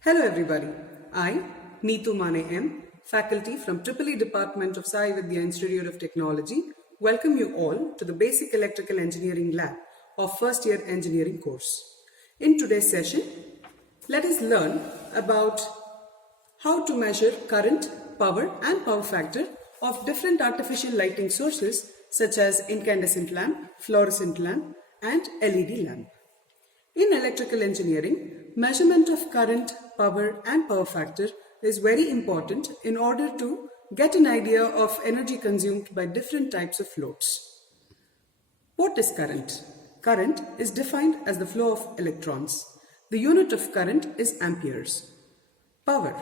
Hello everybody, I, Neetu Mane M, faculty from EEE Department of SAVI Institute of Technology, welcome you all to the Basic Electrical Engineering Lab of first year engineering course. In today's session, let us learn about how to measure current, power and power factor of different artificial lighting sources such as incandescent lamp, fluorescent lamp and LED lamp. In electrical engineering, measurement of current, power and power factor is very important in order to get an idea of energy consumed by different types of loads. What is current? Current is defined as the flow of electrons. The unit of current is amperes. Power.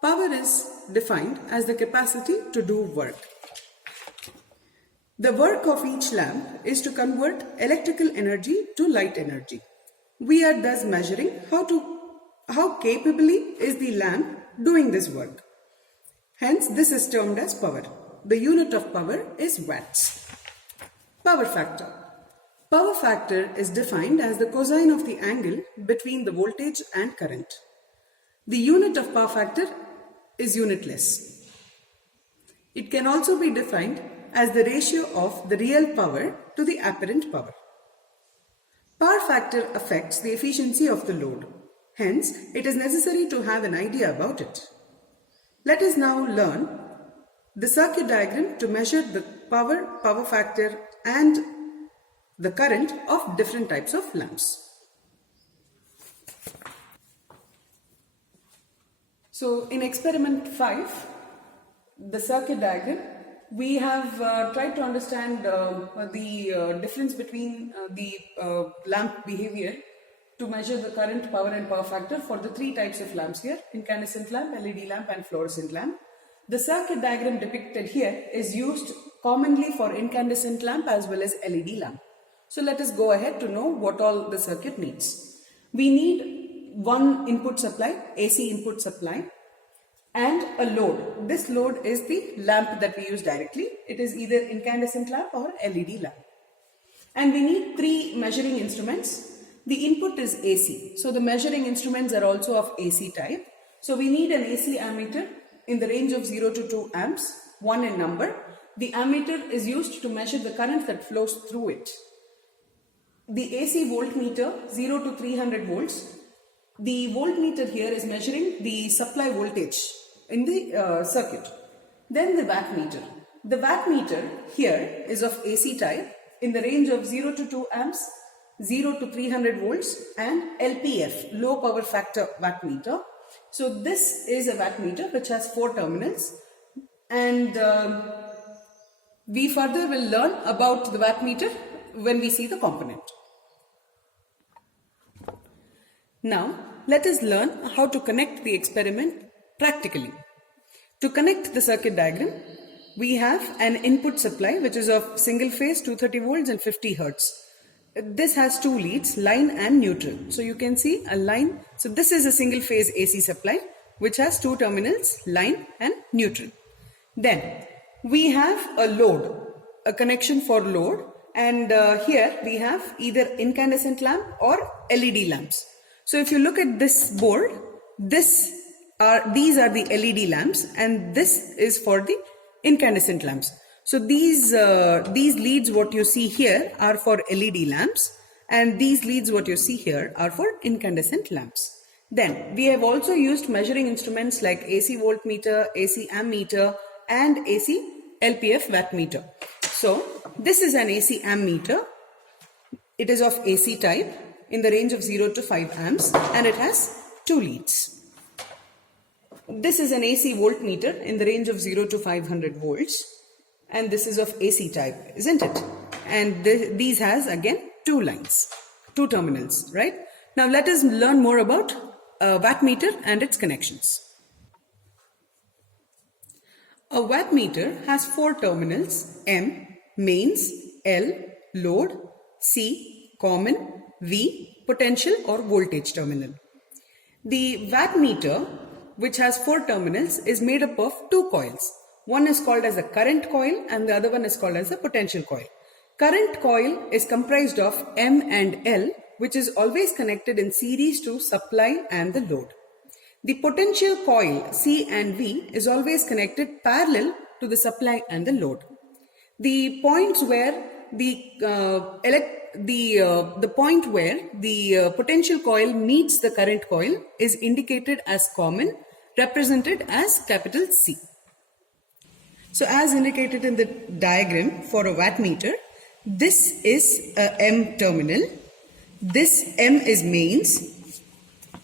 Power is defined as the capacity to do work. The work of each lamp is to convert electrical energy to light energy. We are thus measuring how capably is the lamp doing this work. Hence, this is termed as power. The unit of power is watts. Power factor. Power factor is defined as the cosine of the angle between the voltage and current. The unit of power factor is unitless. It can also be defined as the ratio of the real power to the apparent power. Power factor affects the efficiency of the load. Hence, it is necessary to have an idea about it. Let us now learn the circuit diagram to measure the power factor and the current of different types of lamps. So, in experiment 5, the circuit diagram, we have tried to understand the difference between the lamp behavior to measure the current, power and power factor for the three types of lamps here: incandescent lamp, LED lamp and fluorescent lamp. The circuit diagram depicted here is used commonly for incandescent lamp as well as LED lamp. So let us go ahead to know what all the circuit needs. We need one input supply, AC input supply, and a load. This load is the lamp that we use directly. It is either incandescent lamp or LED lamp. And we need three measuring instruments. The input is AC. So the measuring instruments are also of AC type. So we need an AC ammeter in the range of 0 to 2 amps, 1 in number. The ammeter is used to measure the current that flows through it. The AC voltmeter, 0 to 300 volts. The voltmeter here is measuring the supply voltage in the circuit. Then the wattmeter. The wattmeter here is of AC type in the range of 0 to 2 amps, 0 to 300 volts and LPF, low power factor wattmeter. So this is a wattmeter which has 4 terminals, and we further will learn about the wattmeter when we see the component. Now let us learn how to connect the experiment practically. To connect the circuit diagram, we have an input supply which is of single phase 230 volts and 50 hertz. This has two leads, line and neutral. So you can see a line. So this is a single phase AC supply which has two terminals, line and neutral. Then we have a load, a connection for load, and here we have either incandescent lamp or LED lamps. So if you look at this board, these are the LED lamps and this is for the incandescent lamps. So these leads what you see here are for LED lamps, and these leads what you see here are for incandescent lamps. Then we have also used measuring instruments like AC voltmeter, AC ammeter and AC LPF wattmeter. So this is an AC ammeter. It is of AC type in the range of 0 to 5 amps and it has two leads. This is an AC voltmeter in the range of 0 to 500 volts. And this is of AC type, isn't it? And these has again two lines, two terminals, right? Now let us learn more about a wattmeter and its connections. A wattmeter has four terminals: M, mains, L, load, C, common, V, potential or voltage terminal. The wattmeter, which has four terminals, is made up of two coils. One is called as a current coil and the other one is called as a potential coil. Current coil is comprised of M and L, which is always connected in series to supply and the load. The potential coil C and V is always connected parallel to the supply and the load. The points where the potential coil meets the current coil is indicated as common, represented as capital C. So as indicated in the diagram for a wattmeter, this is a M terminal, this M is mains,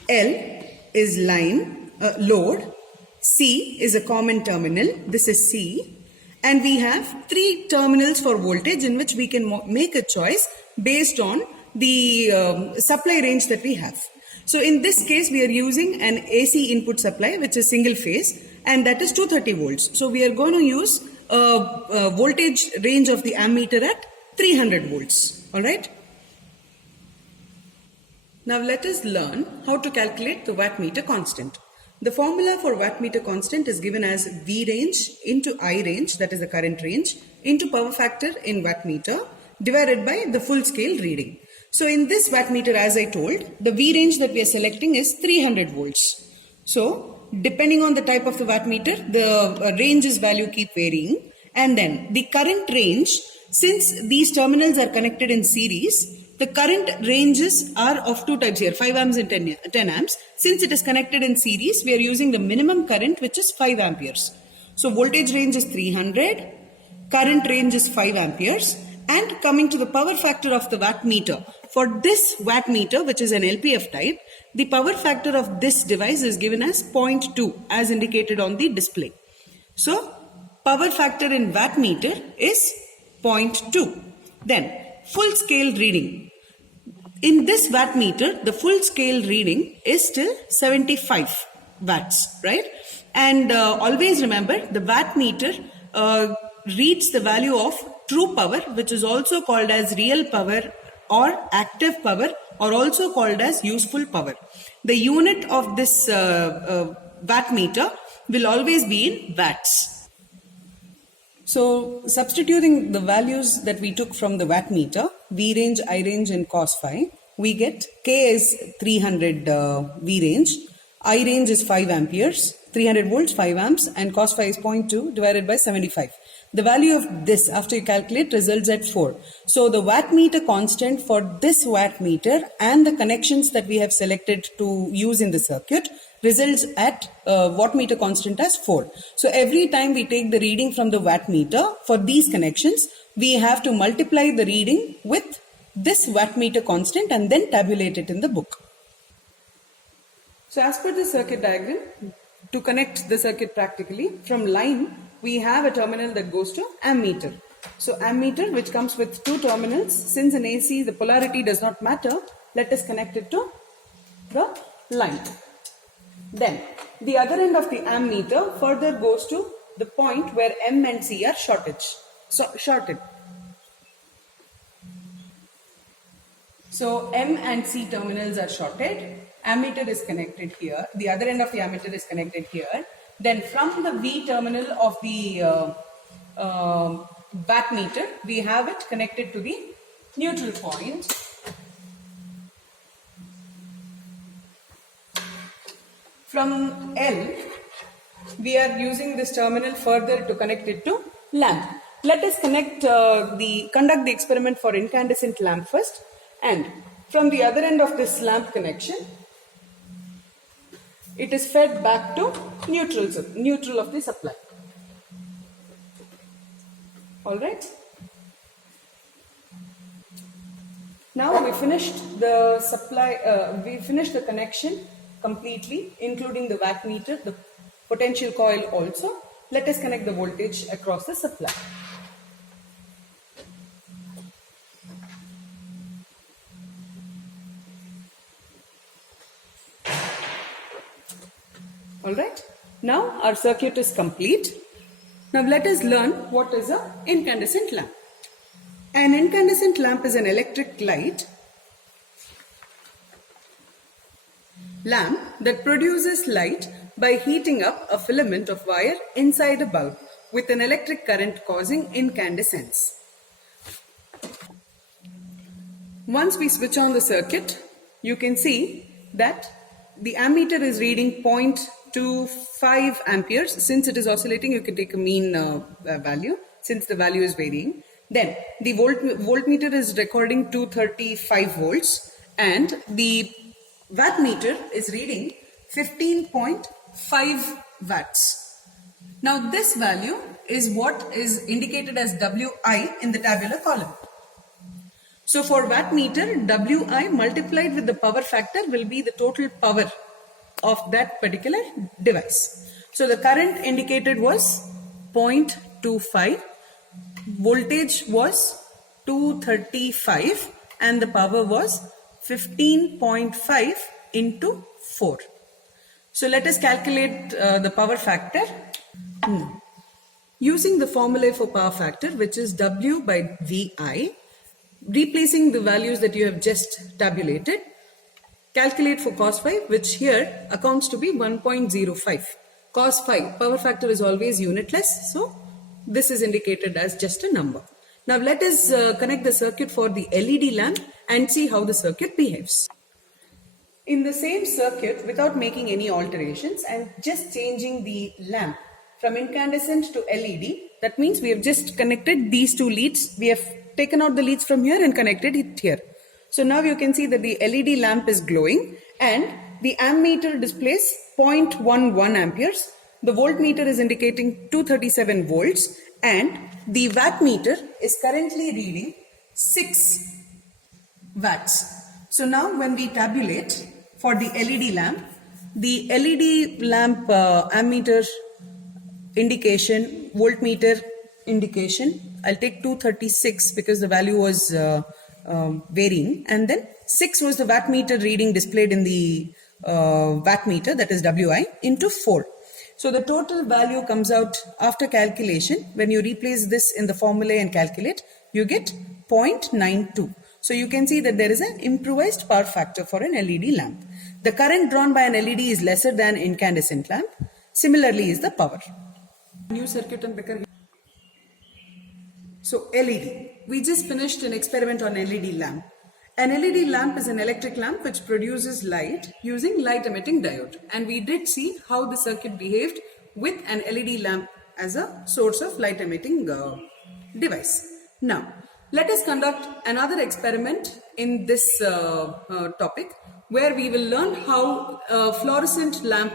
L is line, load, C is a common terminal, this is C, and we have 3 terminals for voltage in which we can make a choice based on the supply range that we have. So in this case we are using an AC input supply which is single phase, and that is 230 volts. So we are going to use a voltage range of the ammeter at 300 volts. Alright. Now let us learn how to calculate the wattmeter constant. The formula for wattmeter constant is given as V range into I range, that is the current range, into power factor in wattmeter divided by the full scale reading. So in this wattmeter, as I told, the V range that we are selecting is 300 volts. So depending on the type of the wattmeter, the range's value keep varying, and then the current range, since these terminals are connected in series, the current ranges are of 2 types here, 5 amps and 10 amps. Since it is connected in series, we are using the minimum current, which is 5 amperes. So voltage range is 300, current range is 5 amperes, and coming to the power factor of the wattmeter. For this wattmeter, which is an LPF type, the power factor of this device is given as 0.2 as indicated on the display. So power factor in wattmeter is 0.2. Then full scale reading. In this wattmeter, the full scale reading is still 75 watts, right? And always remember, the wattmeter reads the value of true power, which is also called as real power or active power, or also called as useful power. The unit of this wattmeter will always be in watts. So substituting the values that we took from the wattmeter, V range, I range and cos phi, we get K is 300 V range, I range is 5 amperes, 300 volts, 5 amps, and cos phi is 0.2 divided by 75. The value of this after you calculate results at 4. So the wattmeter constant for this wattmeter and the connections that we have selected to use in the circuit results at wattmeter constant as 4. So every time we take the reading from the wattmeter for these connections, we have to multiply the reading with this wattmeter constant and then tabulate it in the book. So as per the circuit diagram, to connect the circuit practically, from line we have a terminal that goes to ammeter. So ammeter, which comes with 2 terminals, since in AC the polarity does not matter, let us connect it to the line. Then the other end of the ammeter further goes to the point where M and C are shorted. So M and C terminals are shorted. Ammeter is connected here. The other end of the ammeter is connected here. Then from the V terminal of the wattmeter, we have it connected to the neutral point. From L, we are using this terminal further to connect it to lamp. Let us conduct the experiment for incandescent lamp first, and from the other end of this lamp connection, it is fed back to neutral of the supply. Alright. Now we finished the supply, we finished the connection completely, including the wattmeter, the potential coil also. Let us connect the voltage across the supply. Alright, now our circuit is complete. Now let us learn what is an incandescent lamp. An incandescent lamp is an electric light lamp that produces light by heating up a filament of wire inside a bulb with an electric current causing incandescence. Once we switch on the circuit, you can see that the ammeter is reading 0.25 amperes. Since it is oscillating, you can take a mean value since the value is varying. Then the voltmeter is recording 235 volts and the wattmeter is reading 15.5 watts. Now this value is what is indicated as Wi in the tabular column. So for wattmeter, Wi multiplied with the power factor will be the total power of that particular device. So the current indicated was 0.25, voltage was 235 and the power was 15.5 into 4. So let us calculate the power factor. Using the formula for power factor, which is W by Vi, replacing the values that you have just tabulated, calculate for cos phi, which here accounts to be 1.05. Cos phi, power factor is always unitless, so this is indicated as just a number. Now let us connect the circuit for the LED lamp and see how the circuit behaves. In the same circuit, without making any alterations and just changing the lamp from incandescent to LED, that means we have just connected these two leads. We have taken out the leads from here and connected it here. So now you can see that the LED lamp is glowing and the ammeter displays 0.11 amperes. The voltmeter is indicating 237 volts and the wattmeter is currently reading 6 watts. So now when we tabulate for the LED lamp ammeter indication, voltmeter indication, I'll take 236 because the value was varying, and then 6 was the wattmeter reading displayed in the wattmeter, that is Wi, into 4. So the total value comes out after calculation. When you replace this in the formula and calculate, you get 0.92. So you can see that there is an improvised power factor for an LED lamp. The current drawn by an LED is lesser than incandescent lamp. Similarly is the power. New circuit and becker. So LED. We just finished an experiment on LED lamp. An LED lamp is an electric lamp which produces light using light emitting diode. And we did see how the circuit behaved with an LED lamp as a source of light emitting device. Now, let us conduct another experiment in this topic where we will learn how a fluorescent lamp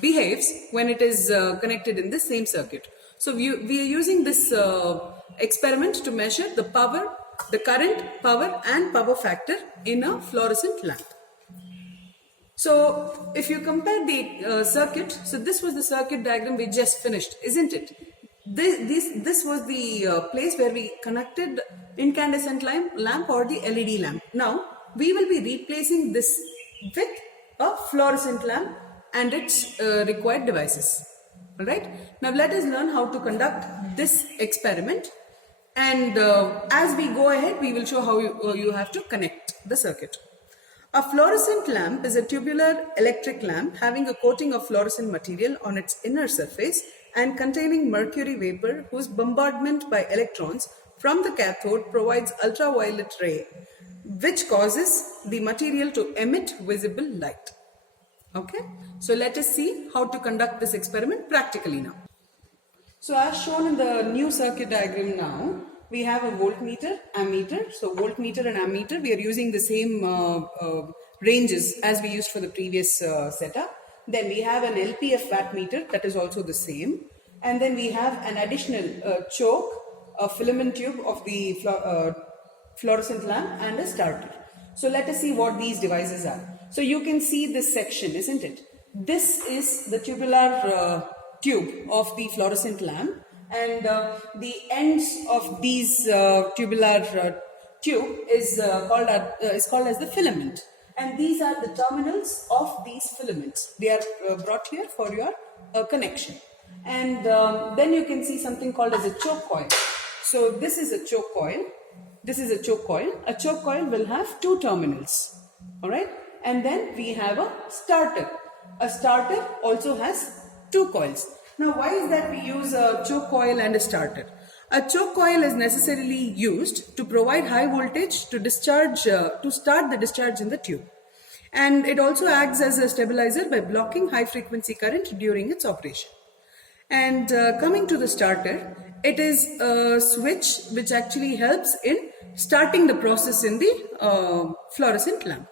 behaves when it is connected in the same circuit. So we are using this experiment to measure the power, the current, power and power factor in a fluorescent lamp. So if you compare the circuit, so this was the circuit diagram we just finished, isn't it? This was the place where we connected incandescent lamp or the LED lamp. Now we will be replacing this with a fluorescent lamp and its required devices. Alright, now let us learn how to conduct this experiment, and as we go ahead we will show how you have to connect the circuit. A fluorescent lamp is a tubular electric lamp having a coating of fluorescent material on its inner surface and containing mercury vapor whose bombardment by electrons from the cathode provides ultraviolet ray which causes the material to emit visible light. Okay, so let us see how to conduct this experiment practically now. So as shown in the new circuit diagram now, we have a voltmeter, ammeter. So voltmeter and ammeter, we are using the same ranges as we used for the previous setup. Then we have an LPF wattmeter, that is also the same. And then we have an additional choke, a filament tube of the fluorescent lamp and a starter. So let us see what these devices are. So you can see this section, isn't it? This is the tubular tube of the fluorescent lamp, and the ends of these tubular tube is called as the filament. And these are the terminals of these filaments. They are brought here for your connection. And then you can see something called as a choke coil. So this is a choke coil. This is a choke coil. A choke coil will have two terminals. Alright. And then we have a starter. A starter also has two coils. Now why is that we use a choke coil and a starter? A choke coil is necessarily used to provide high voltage to start the discharge in the tube. and it also acts as a stabilizer by blocking high frequency current during its operation. And coming to the starter, it is a switch which actually helps in starting the process in the fluorescent lamp.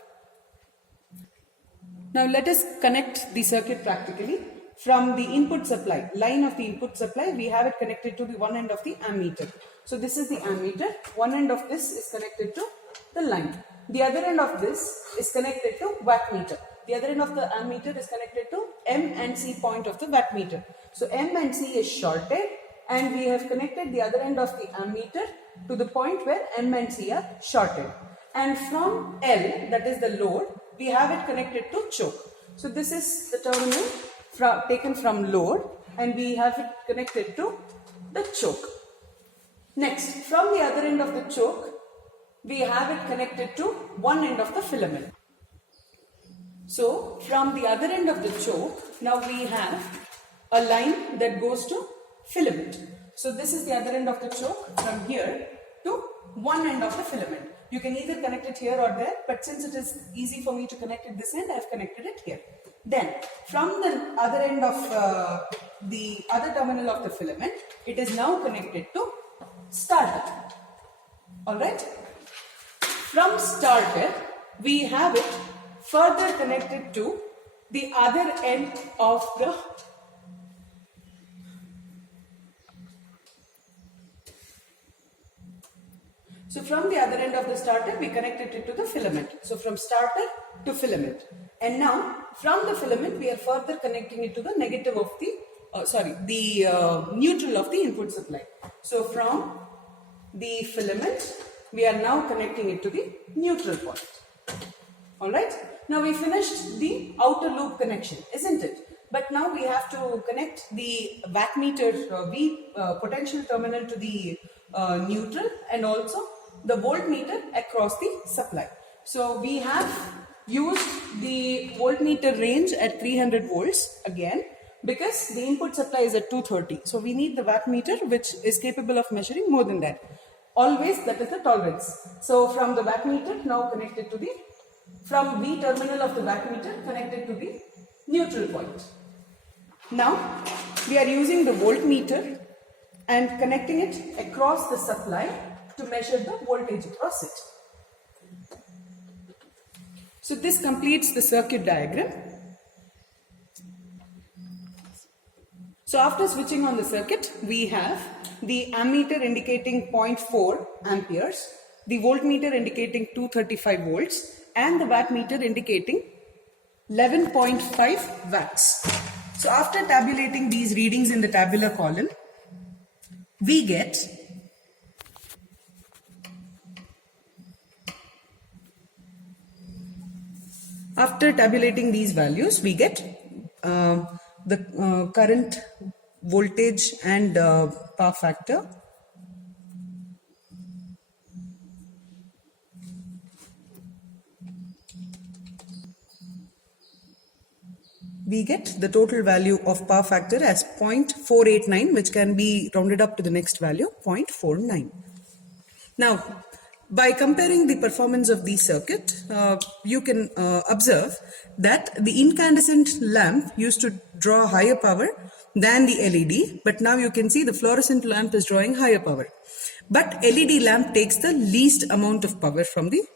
Now let us connect the circuit practically. From the input supply, line of the input supply, we have it connected to the one end of the ammeter. So this is the ammeter. One end of this is connected to the line. The other end of this is connected to wattmeter. The other end of the ammeter is connected to M and C point of the wattmeter. So M and C is shorted, and we have connected the other end of the ammeter to the point where M and C are shorted. And from L, that is the load, we have it connected to choke. So this is the terminal taken from load, and we have it connected to the choke. Next, from the other end of the choke, we have it connected to one end of the filament. So from the other end of the choke, now we have a line that goes to filament. So this is the other end of the choke, from here to one end of the filament. You can either connect it here or there, but since it is easy for me to connect it this end, I have connected it here. Then, from the other end of the other terminal of the filament, it is now connected to starter. Alright? From starter, we have it further connected to the other end of the So from the other end of the starter, we connected it to the filament. So from starter to filament. And now from the filament, we are further connecting it to the negative of the, neutral of the input supply. So from the filament, we are now connecting it to the neutral point. Alright. Now we finished the outer loop connection, isn't it? But now we have to connect the wattmeter V potential terminal to the neutral, and also the voltmeter across the supply. So we have used the voltmeter range at 300 volts again, because the input supply is at 230. So we need the wattmeter which is capable of measuring more than that. Always that is the tolerance. So from the wattmeter now connected to the, from V terminal of the wattmeter connected to the neutral point. Now we are using the voltmeter and connecting it across the supply to measure the voltage across it. So this completes the circuit diagram. So after switching on the circuit, we have the ammeter indicating 0.4 amperes, the voltmeter indicating 235 volts, and the wattmeter indicating 11.5 watts. So after tabulating these readings in the tabular column, we get after tabulating these values, we get the current, voltage and power factor. We get the total value of power factor as 0.489, which can be rounded up to the next value, 0.49. Now, by comparing the performance of the circuit, you can observe that the incandescent lamp used to draw higher power than the LED, but now you can see the fluorescent lamp is drawing higher power. But LED lamp takes the least amount of power from the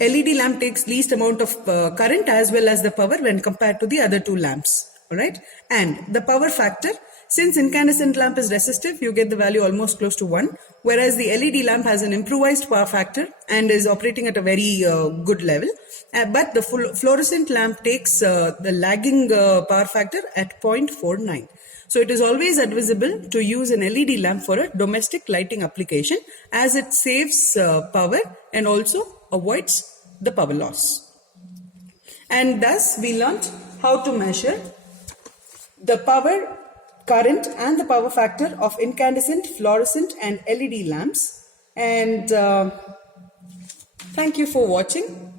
LED lamp takes least amount of current as well as the power when compared to the other two lamps. Alright, and the power factor, since incandescent lamp is resistive, you get the value almost close to 1, whereas the LED lamp has an improvised power factor and is operating at a very good level. But the fluorescent lamp takes the lagging power factor at 0.49. So it is always advisable to use an LED lamp for a domestic lighting application, as it saves power and also avoids the power loss. And thus we learnt how to measure the power, current and the power factor of incandescent, fluorescent and LED lamps. And thank you for watching.